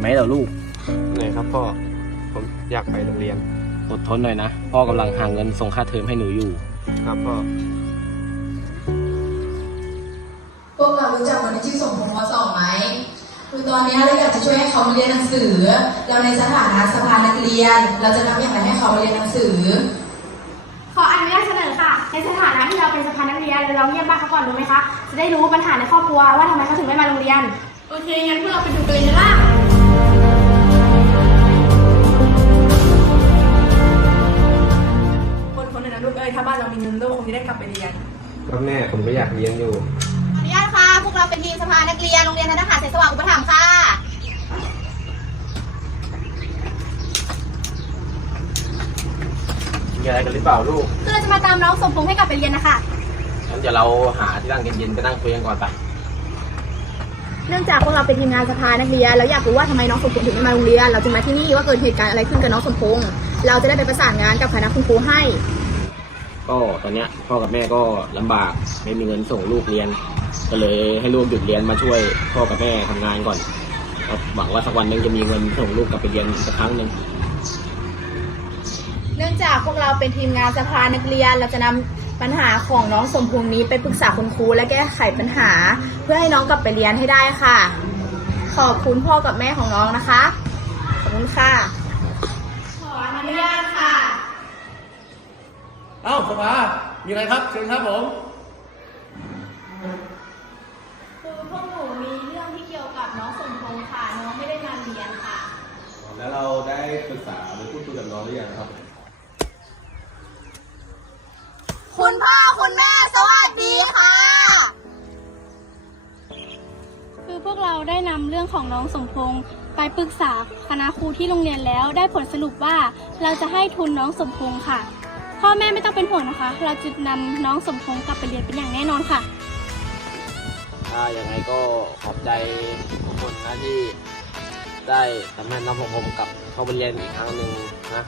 ไหมเหรอลูก เหนื่อยครับพ่อ ผมอยากไปโรงเรียน อดทนหน่อยนะ พ่อกำลังหาเงินส่งค่าเทอมให้หนูอยู่ ครับพ่อ พวกเรารู้จักคนที่ชื่อสมพงษ์วสองไหมคือตอนนี้เราอยากจะช่วยให้เขามาเรียนหนังสือ เราในสถานะสภานักเรียน เราจะทำอย่างไรให้เขามาเรียนหนังสือ ขออนุญาตเสนอค่ะ ในสถานะที่เราเป็นสภานักเรียนเราเงียบบ้างเขาก่อนรู้ไหมคะ จะได้รู้ปัญหาในครอบครัวว่าทำไมเขาถึงไม่มาโรงเรียน โอเค งั้นพวกเราไปดูกันเลยนะล่ะคนคนหนึ่งนะลูกเอ้ย ถ้าบ้านเรามีเงินลูกคงจะได้กลับไปเรียน ก็แม่ผมก็อยากเรียนอยู่ ขออนุญาตค่ะ พวกเราเป็นทีมสภานักเรียน โรงเรียนธนหารเสสว่างอุปถัมภ์ค่ะ มีอะไรกันหรือเปล่าลูกคือเราจะมาตามน้องสมพงษ์ให้กลับไปเรียนนะคะ งั้นเดี๋ยวเราหาที่นั่งเย็นๆไปนั่งคุยกันก่อนไปเนื่องจากพวกเราเป็นทีมงานสภานักเรียนเราอยากรู้ว่าทำไมน้องสมพงษ์ถึงไม่มาโรงเรียน เราจึงมาที่นี่ว่าเกิดเหตุการณ์อะไรขึ้นกับน้องสมพงษ์เราจะได้ไปประสานงานกับคณะคุณครูให้ ก็ตอนเนี้ยพ่อกับแม่ก็ลำบากไม่มีเงินส่งลูกเรียน ก็เลยให้ลูกหยุดเรียนมาช่วยพ่อกับแม่ทำงานก่อนครับหวังว่าสักวันหนึงจะมีเงินส่งลูกกลับไปเรียนอีกสักครั้งหนึ่ง เนื่องจากพวกเราเป็นทีมงานสภานักเรียน เราจะนำ ปัญหาของน้องสมพงษ์นี้ไปปรึกษาคุณครูและแก้ไขปัญหา เพื่อให้น้องกลับไปเรียนให้ได้ค่ะ ขอบคุณพ่อกับแม่ของน้องนะคะ ขอบคุณค่ะ ขออนุญาตค่ะ เอ้าสภามีอะไรครับเชิญครับผมคือพวกหนูมีเรื่องที่เกี่ยวกับน้องสมพงษ์ค่ะ น้องไม่ได้มาเรียนค่ะ แล้วเราได้ปรึกษาหรือพูดคุยกับน้องหรือยังครับ คุณพ่อคุณแม่สวัสดีค่ะ คือพวกเราได้นำเรื่องของน้องสมพงษ์ไปปรึกษาคณะครูที่โรงเรียนแล้ว ได้ผลสรุปว่าเราจะให้ทุนน้องสมพงษ์ค่ะ พ่อแม่ไม่ต้องเป็นห่วงนะคะ เราจะนำน้องสมพงษ์กลับไปเรียนเป็นอย่างแน่นอนค่ะ ถ้าอย่างไรก็ขอบใจทุกคนนะที่ได้ทำให้น้องผมกลับเข้าไปเรียนอีกครั้งหนึ่งนะ